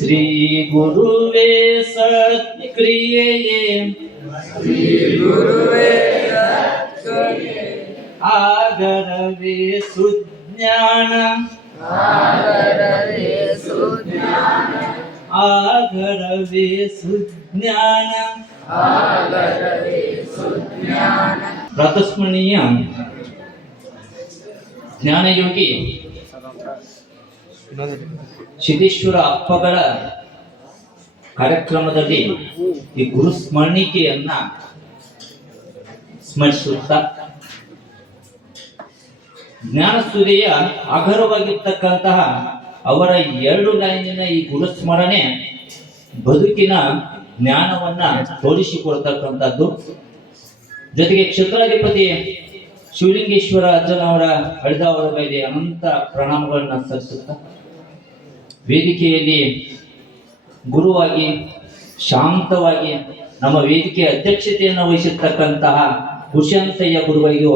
ಶ್ರೀ ಗುರುವೇ ಸತ್ಕ್ರಿಯೆಯೇ ಶ್ರೀ ಗುರುವೇ ಸತ್ಕ್ರಿಯೆ ಆಗರವೇ ಸುಜ್ಞಾನ ಆಗರವೇ ಸುಜ್ಞಾನ ಆಗರವೇ ಸುಜ್ಞಾನ ಆಗರವೇ ಸುಜ್ಞಾನ. ಪ್ರಾತಸ್ಮರಣೀಯ ಜ್ಞಾನಯೋಗಿ ಸಿದ್ದೇಶ್ವರ ಅಪ್ಪಗಳ ಕಾರ್ಯಕ್ರಮದಲ್ಲಿ ಈ ಗುರು ಸ್ಮರಣಿಕೆಯನ್ನ ಸ್ಮರಿಸುತ್ತಾ ಜ್ಞಾನಸುದೆಯ ಆಗರವಾಗಿರ್ತಕ್ಕಂತಹ ಅವರ 2 ಲೈನಿನ ಈ ಗುರು ಸ್ಮರಣೆ ಬದುಕಿನ ಜ್ಞಾನವನ್ನ ತೋರಿಸಿಕೊಡ್ತಕ್ಕಂಥದ್ದು. ಜೊತೆಗೆ ಕ್ಷೇತ್ರಾಧಿಪತಿ ಶಿವಲಿಂಗೇಶ್ವರ ಅಜ್ಜನವರ ಹಳಿದವರ ಮೇಲೆ ಅನಂತ ಪ್ರಣಾಮಗಳನ್ನ ಸಲ್ಲಿಸುತ್ತಾ ವೇದಿಕೆಯಲ್ಲಿ ಗುರುವಾಗಿ ಶಾಂತವಾಗಿ ನಮ್ಮ ವೇದಿಕೆಯ ಅಧ್ಯಕ್ಷತೆಯನ್ನು ವಹಿಸಿರ್ತಕ್ಕಂತಹ ಕುಶಾಂತಯ್ಯ ಗುರುವಿಗೂ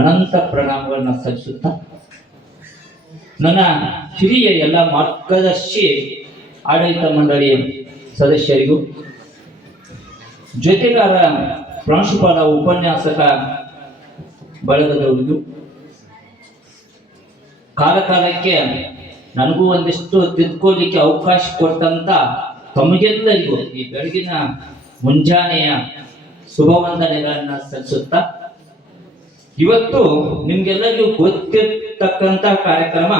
ಅನಂತ ಪ್ರಣಾಮಗಳನ್ನ ಸಲ್ಲಿಸುತ್ತಾ ನನ್ನ ಹಿರಿಯ ಎಲ್ಲ ಮಾರ್ಗದರ್ಶಿ ಆಡಳಿತ ಮಂಡಳಿಯ ಸದಸ್ಯರಿಗೂ ಜೊತೆಗಾರ ಪ್ರಾಂಶುಪಾಲ ಉಪನ್ಯಾಸಕ ಬಳಗದವರಿಗೂ ಕಾಲಕ್ಕೆ ನನಗೂ ಒಂದಿಷ್ಟು ತಿದ್ಕೊಳ್ಳಿಕ್ಕೆ ಅವಕಾಶ ಕೊಟ್ಟಂತ ತಮಗೆಲ್ಲರಿಗೂ ಈ ಬೆಳಗಿನ ಮುಂಜಾನೆಯ ಶುಭವಂದನೆಗಳನ್ನ ಸಲ್ಲಿಸುತ್ತಾ ಇವತ್ತು ನಿಮ್ಗೆಲ್ಲರಿಗೂ ಗೊತ್ತಿರ್ತಕ್ಕಂಥ ಕಾರ್ಯಕ್ರಮ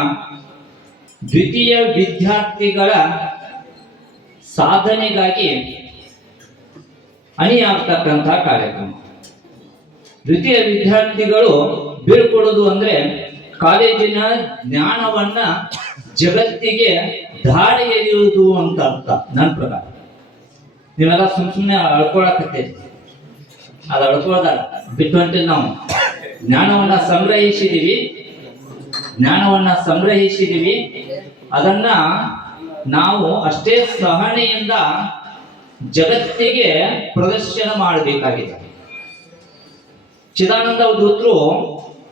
ದ್ವಿತೀಯ ವಿದ್ಯಾರ್ಥಿಗಳ ಸಾಧನೆಗಾಗಿ ಅಣಿಯಾಗ್ತಕ್ಕಂತಹ ಕಾರ್ಯಕ್ರಮ. ದ್ವಿತೀಯ ವಿದ್ಯಾರ್ಥಿಗಳು ಬೀಳ್ಕೊಡೋದು ಅಂದ್ರೆ ಕಾಲೇಜಿನ ಜ್ಞಾನವನ್ನ ಜಗತ್ತಿಗೆ ಧಾರೆ ಎರೆಯುವುದು ಅಂತ ಅರ್ಥ ನನ್ನ ಪ್ರಕಾರ. ನೀವೆಲ್ಲ ಸುಮ್ಮನೆ ಅಳ್ಕೊಳಕತ್ತೇವೆ, ಅದು ಅಳ್ಕೊಳ್ಳೋದ ಬಿಟ್ಟು ಹೊಂಟಿಲ್ಲ. ನಾವು ಜ್ಞಾನವನ್ನ ಸಂಗ್ರಹಿಸಿದೀವಿ ಅದನ್ನ ನಾವು ಅಷ್ಟೇ ಸಹನೆಯಿಂದ ಜಗತ್ತಿಗೆ ಪ್ರದರ್ಶನ ಮಾಡಬೇಕಾಗಿದೆ. ಚಿದಾನಂದ ದೂತರು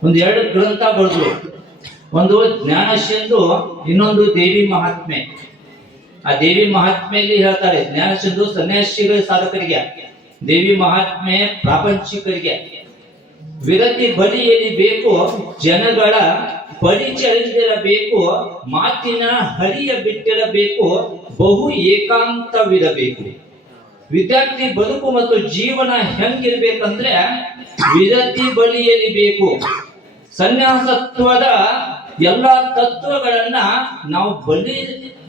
2 ಗ್ರಂಥ ಬರೆದ್ರು. ಒಂದು ಜ್ಞಾನಸಿಂಧು, ಇನ್ನೊಂದು ದೇವಿ ಮಹಾತ್ಮೆ. ಆ ದೇವಿ ಮಹಾತ್ಮೆಯಲ್ಲಿ ಹೇಳ್ತಾರೆ, ಜ್ಞಾನಸಿಂಧು ಸನ್ಯಾಸಿಗಳ ಸಾಧಕರಿಗೆ, ದೇವಿ ಮಹಾತ್ಮೆ ಪ್ರಾಪಂಚಿಕರಿಗೆ. ವಿರತಿ ಬಲಿಯಲ್ಲಿ ಬೇಕು, ಜನಗಳ ಪರಿಚಯವಿರಬೇಕು, ಮಾತಿನ ಹರಿಯ ಬಿಟ್ಟಿರಬೇಕು, ಬಹು ಏಕಾಂತವಿರಬೇಕು. ವಿದ್ಯಾರ್ಥಿ ಬದುಕು ಮತ್ತು ಜೀವನ ಹೆಂಗಿರ್ಬೇಕಂದ್ರೆ ವಿರತಿ ಬಲಿಯಲ್ಲಿ ಬೇಕು. ಸನ್ಯಾಸತ್ವದ ಎಲ್ಲ ತತ್ವಗಳನ್ನ ನಾವು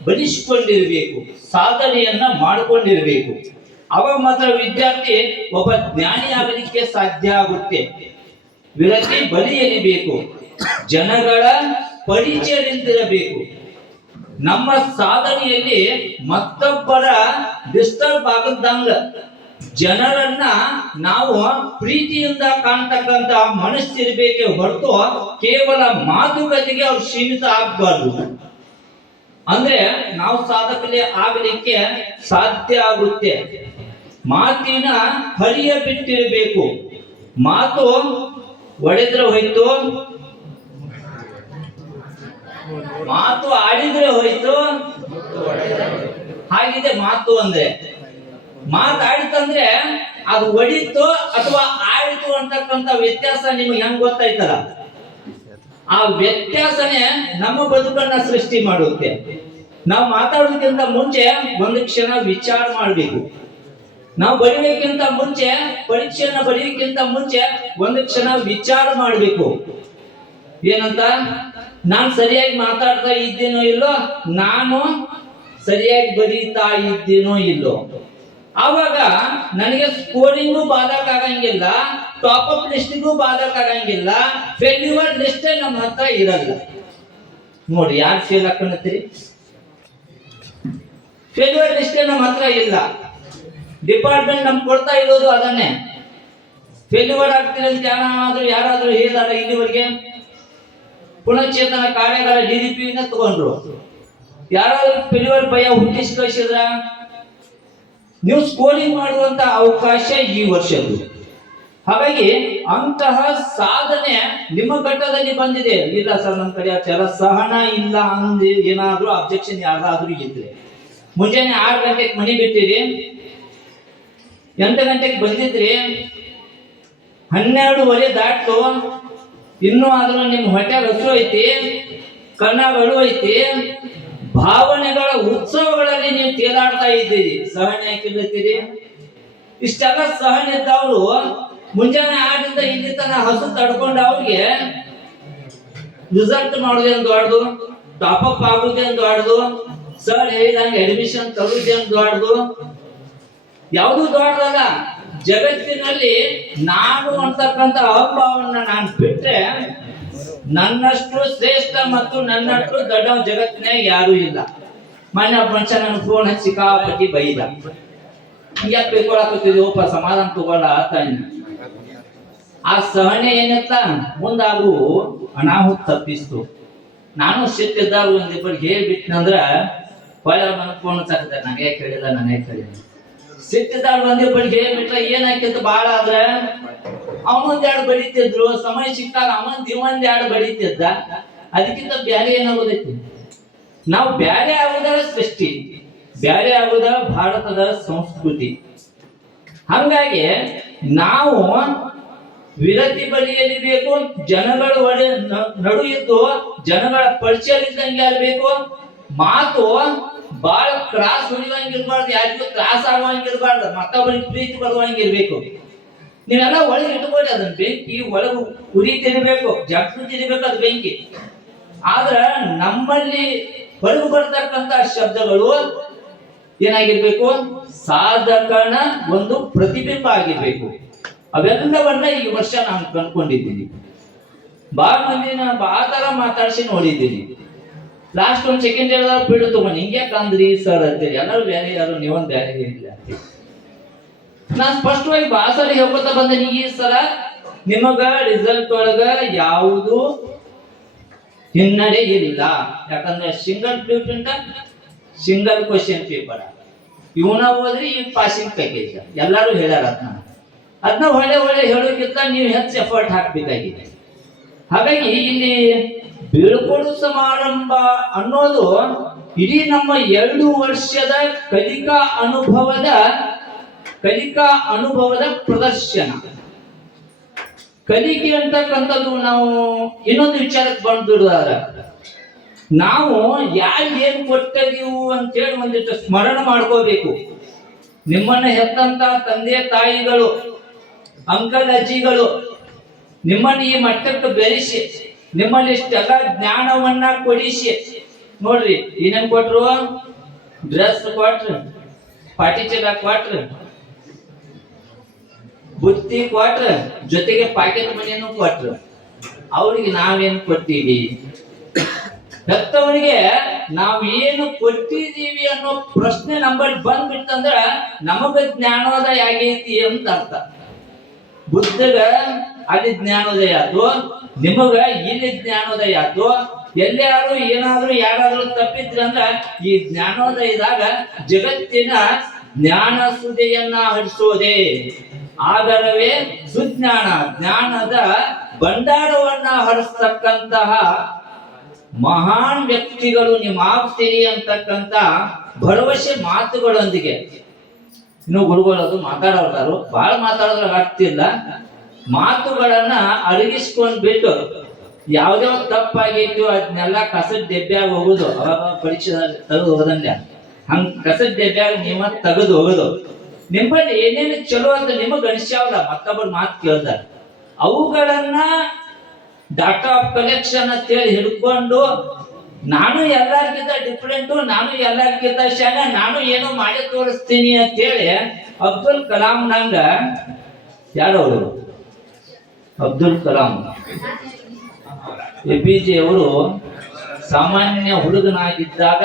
ಬಲಿಸಿಕೊಂಡಿರ್ಬೇಕು, ಸಾಧನೆಯನ್ನ ಮಾಡಿಕೊಂಡಿರ್ಬೇಕು. ಅವಾಗ ಮಾತ್ರ ವಿದ್ಯಾರ್ಥಿ ಒಬ್ಬ ಜ್ಞಾನಿ ಆಗಲಿಕ್ಕೆ ಸಾಧ್ಯ ಆಗುತ್ತೆ. ವಿರತಿ ಬಲಿಯಲ್ಲಿ ಬೇಕು, ಜನಗಳ ಪರಿಚಯದಿಂದಿರಬೇಕು. ನಮ್ಮ ಸಾಧನೆಯಲ್ಲಿ ಮತ್ತೊಬ್ಬರ ಡಿಸ್ಟರ್ಬ್ ಆಗದಂಗ ಜನರನ್ನ ನಾವು ಪ್ರೀತಿಯಿಂದ ಕಾಣ್ತಕ್ಕಂತ ಮನಸ್ಸಿರ್ಬೇಕೆ ಹೊರತು ಕೇವಲ ಮಾತುಕತೆಗೆ ಅವ್ರು ಸೀಮಿತ ಆಗಬಾರ್ದು. ಅಂದ್ರೆ ನಾವು ಸಾಧಕಲೆ ಆಗಲಿಕ್ಕೆ ಸಾಧ್ಯ ಆಗುತ್ತೆ. ಮಾತಿನ ಹರಿಯ ಬಿಟ್ಟಿರಬೇಕು. ಮಾತು ಒಡೆದ್ರೆ ಹೋಯ್ತು, ಮಾತು ಆಡಿದ್ರೆ ಹೋಯ್ತು, ಹಾಗಿದೆ ಮಾತು ಅಂದ್ರೆ. ಮಾತಾಡಿತಂದ್ರೆ ಅದು ಒಡಿತು ಅಥವಾ ಆಡಿತು ಅಂತಕ್ಕಂಥ ವ್ಯತ್ಯಾಸ ನಿಮಗೆ ಹೆಂಗ್ ಗೊತ್ತಾಯ್ತಲ್ಲ, ಆ ವ್ಯತ್ಯಾಸನೇ ನಮ್ಮ ಬದುಕನ್ನ ಸೃಷ್ಟಿ ಮಾಡುತ್ತೆ. ನಾವು ಮಾತಾಡೋದಕ್ಕಿಂತ ಮುಂಚೆ ಒಂದು ಕ್ಷಣ ವಿಚಾರ ಮಾಡಬೇಕು. ನಾವು ಬರೀಬೇಕಿಂತ ಮುಂಚೆ, ಪರೀಕ್ಷೆಯನ್ನ ಬರೀಕ್ಕಿಂತ ಮುಂಚೆ ಒಂದು ಕ್ಷಣ ವಿಚಾರ ಮಾಡಬೇಕು. ಏನಂತ, ನಾನು ಸರಿಯಾಗಿ ಮಾತಾಡ್ತಾ ಇದ್ದೇನೋ ಇಲ್ಲೋ, ನಾನು ಸರಿಯಾಗಿ ಬರೀತಾ ಇದ್ದೇನೋ ಇಲ್ಲೋ. ಆವಾಗ ನನಗೆ ಸ್ಕೋರಿಂಗು ಬಾಧಕ ಆಗಂಗಿಲ್ಲ, ಟಾಪ್ ಅಪ್ ಲಿಸ್ಟಿಗೂ ಬಾಧಕ ಆಗಂಗಿಲ್ಲ, ಫೇಲ್ಯೂರ್ ಲಿಸ್ಟೇ ನಮ್ಮ ಹತ್ರ ಇರಲ್ಲ. ನೋಡಿ ಯಾರು ಫೇಲ್ ಹಾಕೊಂಡ್ರಿ, ಫೇಲ್ಯೂರ್ ಲಿಸ್ಟೇ ನಮ್ಮ ಹತ್ರ ಇಲ್ಲ. ಡಿಪಾರ್ಟ್ಮೆಂಟ್ ನಮ್ಗೆ ಕೊಡ್ತಾ ಇರೋದು ಅದನ್ನೇ. ಫೇಲ್ಯೂರ್ ಆಗ್ತೀರಿ ಅಂತ ಯಾರಾದ್ರೂ ಹೇಳಿದಾರ ಇಲ್ಲಿವರೆಗೆ? ಪುನಶ್ಚೇತನ ಕಾರ್ಯಾಗಾರ DDP ತಗೊಂಡ್ರು, ಯಾರಾದ್ರೂ ಫೇಲ್ಯೂರ್ ಭಯ ಹುಟ್ಟಿಸಿ ಕಳಿಸಿದ್ರ? ನೀವು ಸ್ಕೋರಿಂಗ್ ಮಾಡುವಂತ ಅವಕಾಶ ಈ ವರ್ಷದ್ದು. ಹಾಗಾಗಿ ಅಂತಹ ಸಾಧನೆ ನಿಮ್ಮ ಘಟ್ಟದಲ್ಲಿ ಬಂದಿದೆ. ಇಲ್ಲ ಸರ್, ನಮ್ಮ ಕಡೆ ಅಷ್ಟೆಲ್ಲ ಸಹನ ಇಲ್ಲ ಅಂದ್ ಏನಾದ್ರೂ ಅಬ್ಜೆಕ್ಷನ್ ಯಾರಾದ್ರೂ ಇದ್ರೆ ಮುಂಜಾನೆ 6 ಗಂಟೆಗೆ ಮನೆ ಬಿಟ್ಟಿರಿ, 8 ಗಂಟೆಗೆ ಬಂದಿದ್ರಿ, 12:15 ದಾಟ್ತು, ಇನ್ನೂ ಆದ್ರೂ ನಿಮ್ಮ ಹೊಟ್ಟೆ ಹಸು ಐತಿ, ಕಣ್ಣಗಳು ಐತಿ, ಭಾವನೆಗಳ ಉತ್ಸವಗಳಲ್ಲಿ ನೀವು ತೇಲಾಡ್ತಾ ಇದ್ದೀರಿ. ಸಹನೆ ಯಾಕಿರ್ತೀರಿ? ಇಷ್ಟೆಲ್ಲ ಸಹನೆ ಇದ್ದವರು ಮುಂಜಾನೆ 6ರಿಂದ ಇಲ್ಲಿ ತನ ಹಸು ತಡ್ಕೊಂಡು ಅವ್ರಿಗೆ ರಿಸಲ್ಟ್ ಮಾಡೋದೇನು ದೊಡ್ಡದು, ಟಾಪಪ್ ಆಗುದೇನು ದೊಡ್ಡದು, ಸರ್ ಹೇಳಿದಂಗೆ ಅಡ್ಮಿಷನ್ ತರುವುದೇನು ದೊಡ್ಡದು, ಯಾವುದು ದೊಡ್ಡದಲ್ಲ. ಜಗತ್ತಿನಲ್ಲಿ ನಾನು ಅಂತಕ್ಕಂಥ ಅಹಂಭಾವನ ನಾನು ಬಿಟ್ರೆ ನನ್ನಷ್ಟು ಶ್ರೇಷ್ಠ ಮತ್ತು ನನ್ನಷ್ಟು ದೊಡ್ಡ ಜಗತ್ತಿನಾಗ ಯಾರು ಇಲ್ಲ. ಮೊನ್ನೆ ಮನುಷ್ಯ ನನ್ನ ಫೋನ್ ಹಚ್ಚಿ ಸಿಕ್ಕಾಪಟ್ಟಿ ಬೈದ, ಯಾಕೆ ಬೇಕೊಳಕತ್ತಿದೀವಪ್ಪ, ಸಮಾಧಾನ ತಗೊಳ್ಳ ತಾನೆ. ಆ ಸಹನೆ ಏನತ್ತ ಮುಂದಾಗೂ ಅನಾಹುತ ತಪ್ಪಿಸ್ತು. ನಾನು ಸಿಟ್ಟಿದ್ದಾಗ ಒಂದಿಬ್ಬರಿಗೆ ಹೇಳ್ಬಿಟ್ನಂದ್ರ ಹೊಳೆ ಮನ ಫೋನ್ ಹಚ್ಚಾಕತ್ತಾರೆ, ನನಗೆ ಕೇಳಿಲ್ಲ, ನನಗೆ ಕೇಳಿಲ್ಲ. ಸಿಟ್ಟಿದ್ದಾಗ ಒಂದಿಬ್ಬರಿಗೆ ಹೇಳ್ಬಿಟ್ರೆ ಏನಾಕಿತ್ತು ಬಾಳ ಆದ್ರೆ ಅವನೊಂದೆರಡು ಬಡಿತಿದ್ರು, ಸಮಯ ಸಿಕ್ಕಾಗ ಇವೊಂದೆರಡು ಬಡಿತಿದ್ದ. ಅದಕ್ಕಿಂತ ಬ್ಯಾರೆ ಏನಾಗೋದೈತಿ? ನಾವು ಬ್ಯಾರೆ ಆಗುವುದರ ಸೃಷ್ಟಿ, ಬ್ಯಾರೆ ಆಗುವುದ ಭಾರತದ ಸಂಸ್ಕೃತಿ. ಹಂಗಾಗಿ ನಾವು ವಿರತಿ ಬಲಿಯಲ್ಲಿ ಬೇಕು, ಜನಗಳ ಒಳ್ಳೆ ನಡು ಇದ್ದು ಜನಗಳ ಪರಿಚಯಲಿದ್ದಂಗೆ ಇರಬೇಕು. ಮಾತು ಬಹಳ ಕ್ರಾಸ್ ಹೊಡಿವಂಗಿರ್ಬಾರ್ದು, ಯಾರಿಗೂ ತ್ರಾಸ ಆಗುವಂಗಿರ್ಬಾರ್ದು, ಮತ್ತೊಬ್ಬರಿಗೆ ಪ್ರೀತಿ ಬರುವಂಗಿರ್ಬೇಕು. ನೀವೆಲ್ಲ ಒಳಗೆ ಇಟ್ಕೊಳ್ಳಿ, ಅದನ್ನ ಬೆಂಕಿ ಒಳಗೆ ಉರಿ ತಿನ್ನಬೇಕು, ಜಗ್ಗು ತಿನ್ನಬೇಕು ಅದು ಬೆಂಕಿ. ಆದ್ರ ನಮ್ಮಲ್ಲಿ ಹೊರಗು ಬರ್ತಕ್ಕಂತ ಶಬ್ದಗಳು ಏನಾಗಿರ್ಬೇಕು? ಸಾಧಕನ ಒಂದು ಪ್ರತಿಬಿಂಬ ಆಗಿರ್ಬೇಕು. ಅವೆಲ್ಲವನ್ನ ಈ ವರ್ಷ ನಾನು ಕಂಡ್ಕೊಂಡಿದ್ದೀನಿ. ಬಾಳ ಮಂದಿನ ಆ ತರ ಮಾತಾಡ್ಸಿ ನೋಡಿದ್ದೀನಿ. ಲಾಸ್ಟ್ ಒಂದು ಸೆಕೆಂಡ್ ಹೇಳಿದಾಗ ಬಿಡು ತಗೊಂಡು ಹಿಂಗೆ ಕಂದ್ರಿ ಸರ್ ಅಂತೇಳಿ ಎಲ್ಲರೂ ಬೇರೆ, ಯಾರು ನೀವೊಂದು ಬೇರೆ ಏನಿಲ್ಲ ಅಂತ ನಾನು ಸ್ಪಷ್ಟವಾಗಿ ಬಾಸಲ್ಲಿ ಹೇಳ್ಕೊತಾ ಬಂದೇನಿ. ಈ ಸಲ ನಿಮಗ ರಿಸಲ್ಟ್ ಒಳಗ ಯಾವುದು ಹಿನ್ನಡೆ ಇಲ್ಲ. ಯಾಕಂದ್ರೆ single print, single question paper ಇವನ ಹೋದ್ರಿ ಈ ಪಾಸಿಂಗ್ ಪ್ಯಾಕೇಜ್ ಎಲ್ಲಾರು ಹೇಳ್ಯಾರ. ಅದನ್ನ ಒಳ್ಳೆ ಒಳ್ಳೆ ಹೇಳೋಕ್ಕಿಂತ ನೀವು ಹೆಚ್ಚು ಎಫರ್ಟ್ ಹಾಕ್ಬೇಕಾಗಿದೆ. ಹಾಗಾಗಿ ಇಲ್ಲಿ ಬೀಳ್ಕೊಡು ಸಮಾರಂಭ ಅನ್ನೋದು ಇಡೀ ನಮ್ಮ 2 ವರ್ಷದ ಕಲಿಕಾ ಅನುಭವದ ಪ್ರದರ್ಶನ. ಕಲಿಕೆ ಅಂತಕ್ಕಂಥದ್ದು ನಾವು ಇನ್ನೊಂದು ವಿಚಾರಕ್ಕೆ ಬಂದ್ಬಿಡುವಾಗ ನಾವು ಯಾರು ಏನ್ ಕೊಟ್ಟಿದೀವು ಅಂತೇಳಿ ಒಂದಿಷ್ಟು ಸ್ಮರಣ ಮಾಡ್ಕೋಬೇಕು. ನಿಮ್ಮನ್ನ ಹೆತ್ತಂತ ತಂದೆ ತಾಯಿಗಳು, ಅಂಕಲ್ ಅಜ್ಜಿಗಳು ನಿಮ್ಮನ್ನ ಈ ಮಟ್ಟಕ್ಕೆ ಬೆಳೆಸಿ ನಿಮ್ಮಲ್ಲಿ ಇಷ್ಟೆಲ್ಲ ಜ್ಞಾನವನ್ನ ಕೊಡಿಸಿ ನೋಡ್ರಿ ಏನೇನ್ ಕೊಟ್ರು? ಡ್ರೆಸ್ ಕೊಟ್ರು, ಪಾಟಿ ಚೀಲ ಕೊಟ್ರು, ಬುತ್ತಿ ಕೊಟ್ರು, ಜೊತೆಗೆ ಪಾಕೆಟ್ ಮನಿಯನ್ನು ಕೊಟ್ರು. ಅವ್ರಿಗೆ ನಾವೇನು ಕೊಟ್ಟಿವಿ? ಹೆತ್ತವರಿಗೆ ನಾವ್ ಏನು ಕೊಟ್ಟಿದೀವಿ ಅನ್ನೋ ಪ್ರಶ್ನೆ ನಮ್ಮಲ್ಲಿ ಬಂದ್ಬಿಟ್ಟಂದ್ರ ನಮಗ ಜ್ಞಾನೋದಯ ಆಗೈತಿ ಅಂತ ಅರ್ಥ. ಬುದ್ಧಗ ಅಲ್ಲಿ ಜ್ಞಾನೋದಯ ಆಯ್ತು, ನಿಮಗ ಇಲ್ಲಿ ಜ್ಞಾನೋದಯ ಆಯ್ತು. ಎಲ್ಲಾರು ಏನಾದ್ರು ಯಾರಾದ್ರೂ ತಪ್ಪಿದ್ರಿ ಅಂದ್ರ ಈ ಜ್ಞಾನೋದಯದಾಗ ಜಗತ್ತಿನ ಜ್ಞಾನ ಸುದೆಯನ್ನ ಹರಿಸೋದೆ. ಆದರವೇ ಸುಜ್ಞಾನ, ಜ್ಞಾನದ ಭಂಡಾರವನ್ನ ಹರಿಸ್ತಕ್ಕಂತಹ ಮಹಾನ್ ವ್ಯಕ್ತಿಗಳು ನಿಮ್ಮ ಆಗ್ತೀರಿ ಅಂತಕ್ಕಂತ ಭರವಸೆ ಮಾತುಗಳೊಂದಿಗೆ. ಇನ್ನು ಗುರುಗಳದು ಮಾತಾಡೋರು ಬಹಳ ಮಾತಾಡೋದ್ರ ಆಗ್ತಿಲ್ಲ. ಮಾತುಗಳನ್ನ ಅಡಗಿಸ್ಕೊಂಡ್ ಬಿಟ್ಟು ಯಾವ್ದೇ ತಪ್ಪಾಗಿತ್ತು ಅದನ್ನೆಲ್ಲ ಕಸದ ಡೆಬ್ಬ್ಯಾಗ ಹೋಗುದು. ಅವಾಗ ಪರೀಕ್ಷೆ ತೆಗೆದು ಹೋದಂಗ ಹಂಗ ಕಸದ ಡೆಬ್ಬ್ಯಾಗ ನೀವ ತೆಗೆದು ಹೋಗುದು. ನಿಮ್ಮಲ್ಲಿ ಏನೇನು ಚಲೋ ಅಂತ ನಿಮಗ್ ಅನಿಸ್ಯಾವಲ್ಲ, ಮತ್ತೊಬ್ಬರು ಮಾತು ಕೇಳ್ದ ಅವುಗಳನ್ನ ಡಾಟಾ ಆಫ್ ಕಲೆಕ್ಷನ್ ಅಂತೇಳಿ ಹಿಡ್ಕೊಂಡು ನಾನು ಎಲ್ಲರಿಗಿಂತ ಡಿಫ್ರೆಂಟು, ನಾನು ಎಲ್ಲರಿಗಿಂತ ಶಾನೆ, ನಾನು ಏನೋ ಮಾಡಿ ತೋರಿಸ್ತೀನಿ ಅಂತೇಳಿ ಅಬ್ದುಲ್ ಕಲಾಂ ನಂಗ ಯಾರವರು? ಅಬ್ದುಲ್ ಕಲಾಂ APJ ಅವರು ಸಾಮಾನ್ಯ ಹುಡುಗನಾಗಿದ್ದಾಗ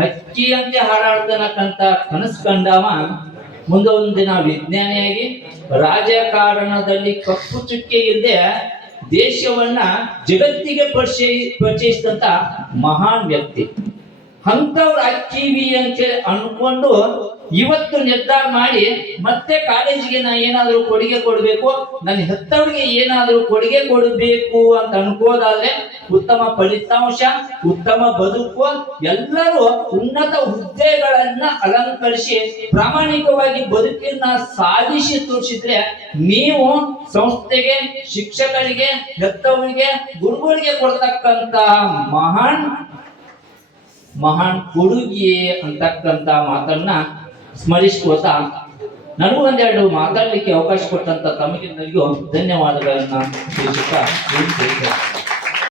ಹಕ್ಕಿಯಂತೆ ಹಾರಾಡ್ತನಕ್ಕಂತ ಕನಸು ಕಂಡವ ಮುಂದೆ ಒಂದು ದಿನ ವಿಜ್ಞಾನಿಯಾಗಿ ರಾಜಕಾರಣದಲ್ಲಿ ಕಪ್ಪು ಚುಕ್ಕೆ ಇಲ್ಲದೆ ದೇಶವನ್ನ ಜಗತ್ತಿಗೆ ಪರಿಚಯಿಸಿದಂತ ಮಹಾನ್ ವ್ಯಕ್ತಿ. ಅಂತವ್ರು ಅಕ್ಕಿವಿ ಅಂತ ಅನ್ಕೊಂಡು ಇವತ್ತು ನಿರ್ಧಾರ ಮಾಡಿ ಮತ್ತೆ ಕಾಲೇಜಿಗೆ ನಾ ಏನಾದರೂ ಕೊಡುಗೆ ಕೊಡಬೇಕು, ನನ್ನ ಹೆತ್ತವರಿಗೆ ಏನಾದರೂ ಕೊಡುಗೆ ಕೊಡಬೇಕು ಅಂತ ಅನ್ಕೋದಾದ್ರೆ ಉತ್ತಮ ಫಲಿತಾಂಶ, ಉತ್ತಮ ಬದುಕು, ಎಲ್ಲರೂ ಉನ್ನತ ಹುದ್ದೆಗಳನ್ನ ಅಲಂಕರಿಸಿ ಪ್ರಾಮಾಣಿಕವಾಗಿ ಬದುಕನ್ನ ಸಾಧಿಸಿ ತೋರಿಸಿದ್ರೆ ನೀವು ಸಂಸ್ಥೆಗೆ, ಶಿಕ್ಷಕರಿಗೆ, ಹೆತ್ತವರಿಗೆ, ಗುರುಗಳಿಗೆ ಕೊಡ್ತಕ್ಕಂತ ಮಹಾನ್ ಕೊಡುಗೆ ಅಂತಕ್ಕಂತ ಮಾತನ್ನ ಸ್ಮರಿಸ್ಕೋತಾ ನನಗೂ ಒಂದೆರಡು ಮಾತಾಡ್ಲಿಕ್ಕೆ ಅವಕಾಶ ಕೊಟ್ಟಂತ ತಮಗೆಲ್ಲರಿಗೂ ಧನ್ಯವಾದಗಳನ್ನ ತಿಳಿಸುತ್ತಾ